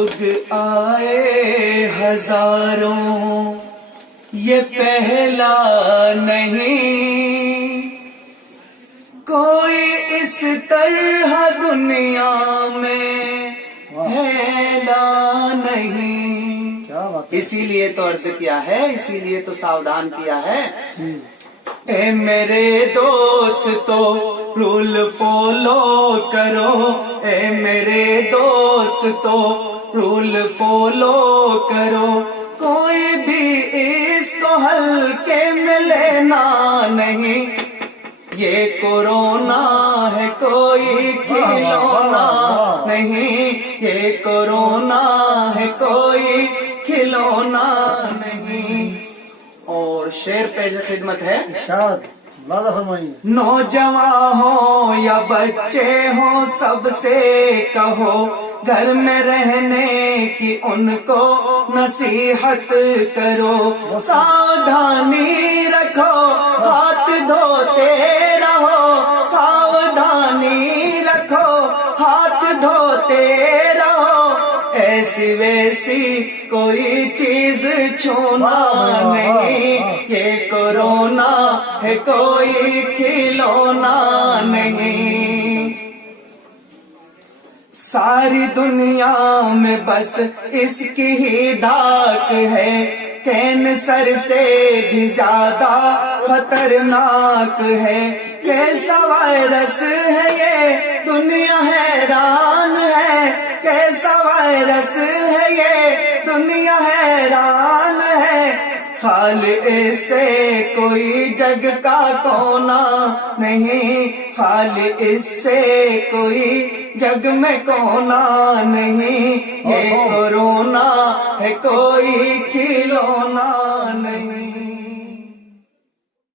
लोग आए हजारों, ये पहला नहीं, कोई इस तरह दुनिया में फैला नहीं। क्या बात है। इसीलिए तो अर्ज किया है, इसीलिए तो सावधान किया है। ए मेरे दोस्तों रूल फॉलो करो, ए मेरे दोस्तों रूल फॉलो करो, कोई भी इसको हल्के में लेना नहीं। ये कोरोना है कोई खिलौना नहीं, ये कोरोना है कोई खिलौना नहीं। और शेर पे खिदमत है, इरशाद वादा फरमाइए। नौजवान हो या बच्चे हो सबसे कहो, घर में रहने की उनको नसीहत करो। सावधानी रखो, हाथ धोते रहो, सावधानी रखो, हाथ धोते रहो। ऐसी वैसी कोई चीज छूना नहीं, ये कोरोना है कोई खिलौना नहीं। सारी दुनिया में बस इसकी ही धाक है, कैंसर से भी ज्यादा खतरनाक है। कैसा वायरस है ये, दुनिया हैरान है। कैसा वायरस है ये, दुनिया हैरान है। खाली इससे कोई जग का कोना नहीं, खाली इससे कोई जग में कोना नहीं। ये कोरोना है कोई खिलौना